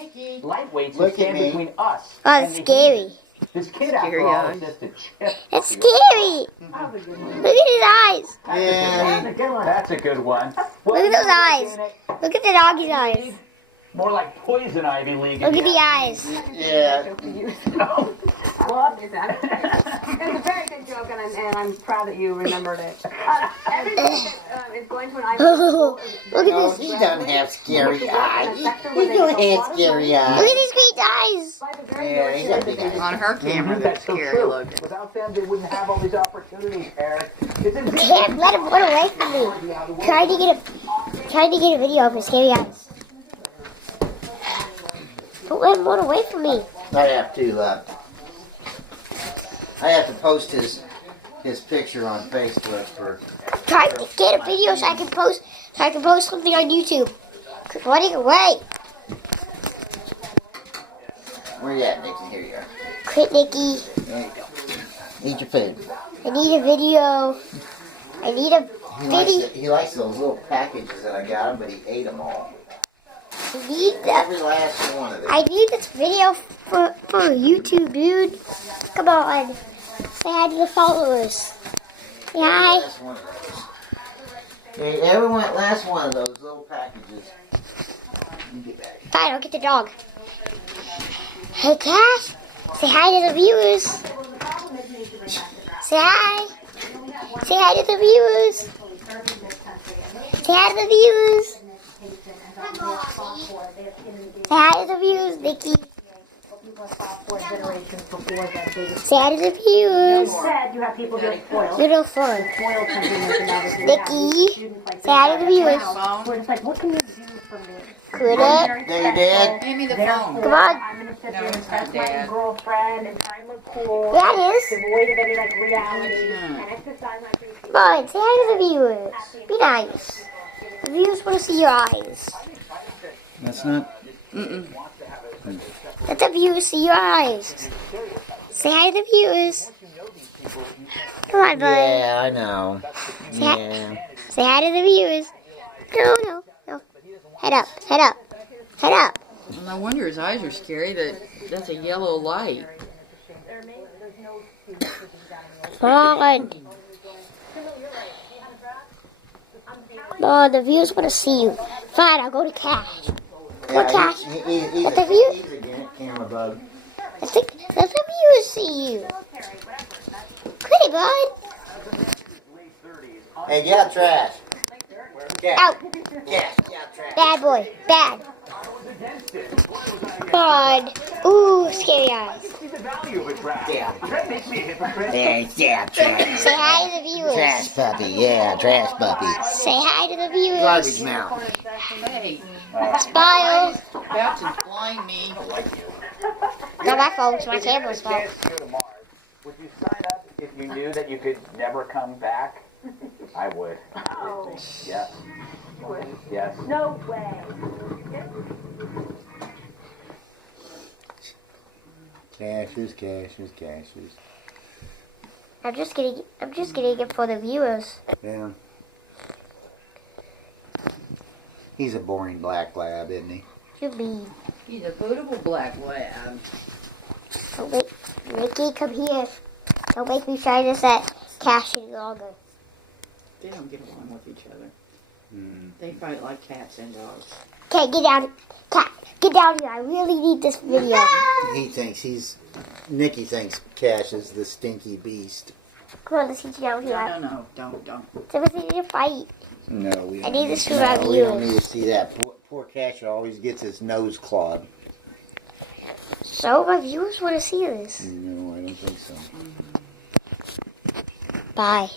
Lightweights who Look at stand me. between us. Oh, and it's the scary. heat. This kid, Scary after all, eyes. is just a chip. It's scary. Look at his eyes. Yeah. That's a good one. Look at those eyes. Look at the doggy's eyes. More like poison ivy league. Look at the eyes. Yeah. Well, it's a very good joke, and I'm proud that you remembered it. Everything that is going to an Ivy school is Look at No, this. he doesn't have scary eyes. He don't have scary Look eyes. at these great eyes. by the very Yeah, he's got big eyes. On her camera, they're That's so scary true. looking. Without them, they wouldn't have all these opportunities, Eric. It's I can't let him run away from me. Trying to get a video of his scary eyes. Don't let him run away from me. I have to post his picture on Facebook for. Trying to get a video so I can post something on YouTube. Quit running away. Where you at, Nikki? Here you are. Quit, Nikki. There you go. Eat your food. I need a video. I need a video. He likes those little packages that I got him, but he ate them all. I need Every that. last one of them. I need this video for YouTube, dude. Come on. Say hi to the followers. Say hi. Last one of those. Hey, everyone, last one of those little packages. You get back. Fine, I'll get the dog. Hey, Cash. Say hi to the viewers. Say hi. Say hi to the viewers. Say hi to the viewers. Say hi to the viewers, Nikki. Say hi to the viewers. Said you have people get spoiled. Little fun. Spoiled consumers and obviously Nikki. students like Say hi to the viewers. we're just like, what can you do for me? Critic. There you did. Give me the phone. Come on. I'm gonna sit No, there and it's not impress my Dad. girlfriend and try and look cool. Yeah, it is. Devoid of any like reality No, it's and not. exercise my appreciation. Come on, say hi to the viewers. Be nice. The viewers want to see your eyes. That's not. Let the viewers see your eyes. Say hi to the viewers. Come on, bud. Yeah, I know. Say hi, Yeah. say hi to the viewers. No. Head up, head up, head up. Well, no wonder his eyes are scary. That's a yellow light. Come on. No, the viewers want to see you. Fine, I'll go to Cash. Go Cash. He's Let the view- a camera bug. Let the viewers see you. Quit it, bud. Hey, get out trash. Out. Yes, get out trash. Bad boy. Bad. Bud. Ooh, scary eyes. See the value of a draft. Yeah. That makes me a hypocrite. Yeah, trash. Say hi to the viewers. Trash puppy. Yeah, trash puppy. Say hi to the viewers. Garbage mouth. Hey, Smile. about to blind me. Not my fault. It's my camera's fault. Chance to go to Mars. Would you sign up if you knew that you could never come back? I would. Oh, Yes. Yes. no way. Cashews. I'm just getting it for the viewers. Yeah. He's a boring black lab, isn't he? You mean? He's a beautiful black lab. Don't make Nikki, come here. Don't make me try this at Cash any longer. They don't get along with each other. They fight like cats and dogs. Okay, get down. Cat, get down here. I really need this video. Nikki thinks Cash is the stinky beast. Come on, let's get you down here. No, don't. So we need to fight. No, we I don't need this for no, our we don't viewers. need to see that. Poor Cash always gets his nose clawed. So my viewers want to see this. No, I don't think so. Bye.